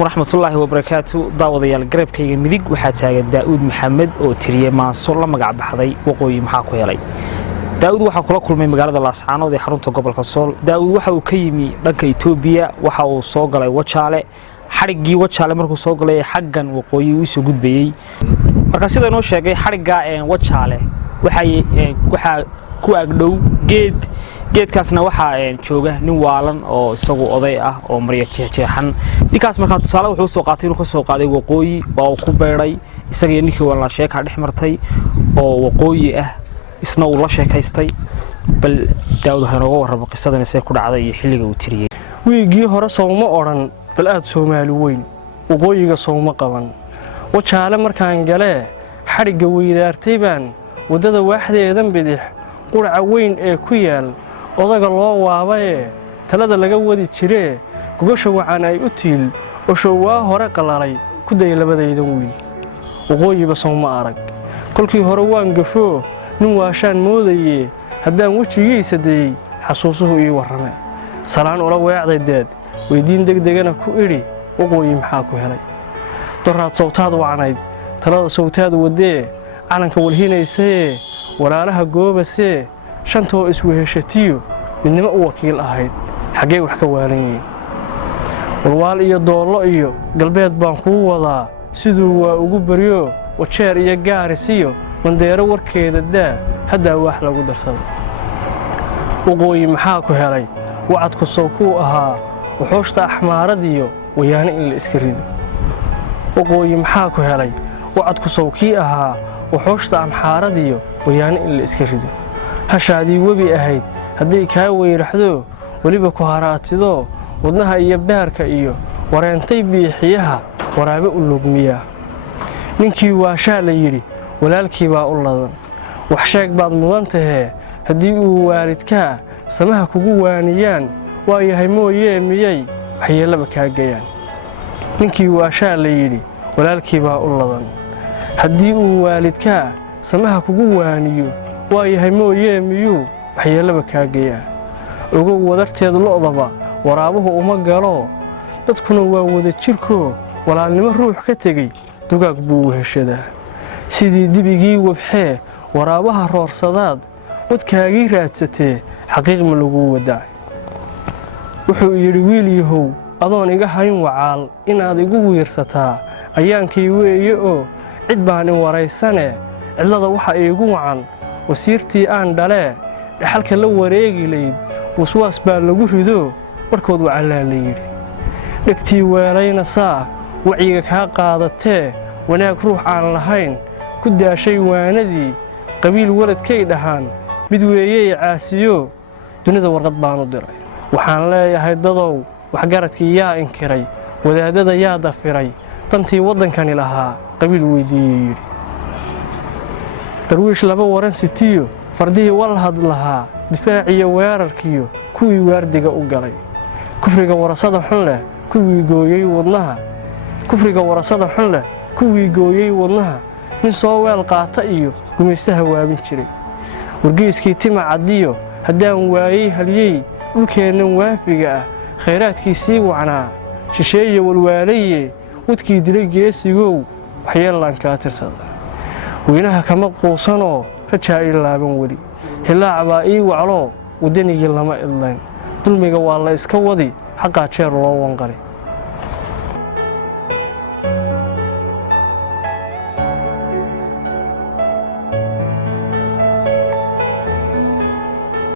ورحمة الله وبركاته داوديال قريبكayga midig waxa taagan Daawud Maxamed oo tiriyay maaso la magac baxday waqooyi maxaa ku helay Daawud waxa kula kulmay magaalada Laascaanood ee xarunta gobolka Sool Daawud waxa uu ka yimi dhanka Itoobiya waxa uu soo galay Wajaale xarigii Wajaale markuu soo galay xaggan waqooyi uu soo gudbayay marka sida inoo sheegay xariga Wajaale waxa ku agdhow geedkaasna waxa jooga nin waalan oo isagu oday ah oo mariya jeexan ninkaas markaa tusaale wuxuu soo qaatay inuu ka soo qaaday waqooyi oo ku beeray isaga iyo ninkii wala sheeka dhex martay oo waqooyi ah isna uu la sheekaystay bal Daawud waxaan uga warramo qisadan isay ku dhacday iyo xilliga uu tiriyay wiigii hore Soomo oran bal aad Soomaali weyn waqooyiga Soomo qaban Wajaale markaan galay xariga weydaartay baan wadada waaxdeedan bidix quraca weyn ee ku yaal odaga loo waabay talada laga wadi jiray gogosha wacan ay u tiil oo showaa hore qalalay ku day labadaydan wiil waqooyiba Soomo arag kolkii hore waan gafo nin waashaan moodayay haddaan wajigiisa day xasuusuhu ii warramay salaan ula weecday deed weydiin degdegana ku iri waqooyi maxaa ku helay doraad sawtaad wacnayd talada sawtaad wadee calanka walhinaysay walaalaha goobase shantoo isweheshatiyo midnimo u wakiil ahayd xagee wax ka waalanayeen walwaal iyo doollo iyo galbeed baan ku wadaa sidoo waa ugu bariyo wajeer iyo gaarisiyo mandeero warkeeda daa hadda wax lagu darsaday waqooyi maxaa ku helay wacadku soo ku ahaa wuxuushta axmaaradiyo wayaana in la iska rido waqooyi maxaa ku helay wacadku soo kii ahaa wuxuushta axmaaradiyo wayaana in la iska rido hashaadii webi ahayd haddii kaa weyraxdo waliba ku haraatido wadnaha iyo baarka iyo wareentay biixiyaha waraabe u lugmiya ninkii waashaa la yiri walaalkii baa u ladan wax sheeg baad mudan tahay haddii uu waalidka samaha kugu waaniyaan waa yahay mooyee miyay waxyeelaba kaa gayaan ninkii waashaa la yiri walaalkii baa u ladan haddii uu waalidka samaha kugu waaniyo waa yahay mooyee miyuu waxyeelaba kaa gayaan ogow wadarteed lo'daba waraabuhu uma galo dadkuna waa wada jirko walaalnimo ruux ka tegay dugaag buu u heshadaa sidii dibigii wabxee waraabaha roorsadaad wadkaagii raadsatee xaqiiq ma lagu wadacay wuxuu yidhi wiil yahow adoon iga hayn wacaal inaad igu wiirsataa ayaankii weeye oo cid baan in waraysane cidlada waxa iigu wacan wasiirtii aan dhalee dhaxalka la wareegi layd waswaas baa lagu rido warkood wacallaa la yidhi dhegtii weelayna saa wacyiga kaa qaadatee wanaag ruux aan lahayn ku daashay waanadii qabiil waladkay dhahaan mid weeyey caasiyo dunida warqad baan u diray waxaan leeyahay dadow waxgaradkii yaa inkiray wadaadada yaa dafiray dantii waddankani lahaa qabiil weydiiyey yidhi darwiish laba waran sitiyo fardihii walhad lahaa difaaciyo weerarkiyo kuwii waardiga u galay kufriga warasada xun leh kuwii gooyey wadnaha nin soo weel qaata iyo gumaystaha waabin jiray wargeyskii tima caddiyo haddaan waayey halyey dhulkeennan waafiga ah khayraadkiisii wacnaa shisheeye walwaalaye wadkii dilay geesigow waxyeellaan kaa tirsada weynaha kama quusanoo rajaa ii laaban weli hilaac baa ii wacloo waddanigii lama idlayn dulmiga waa la iska wadi xaqaa jeer loo wanqari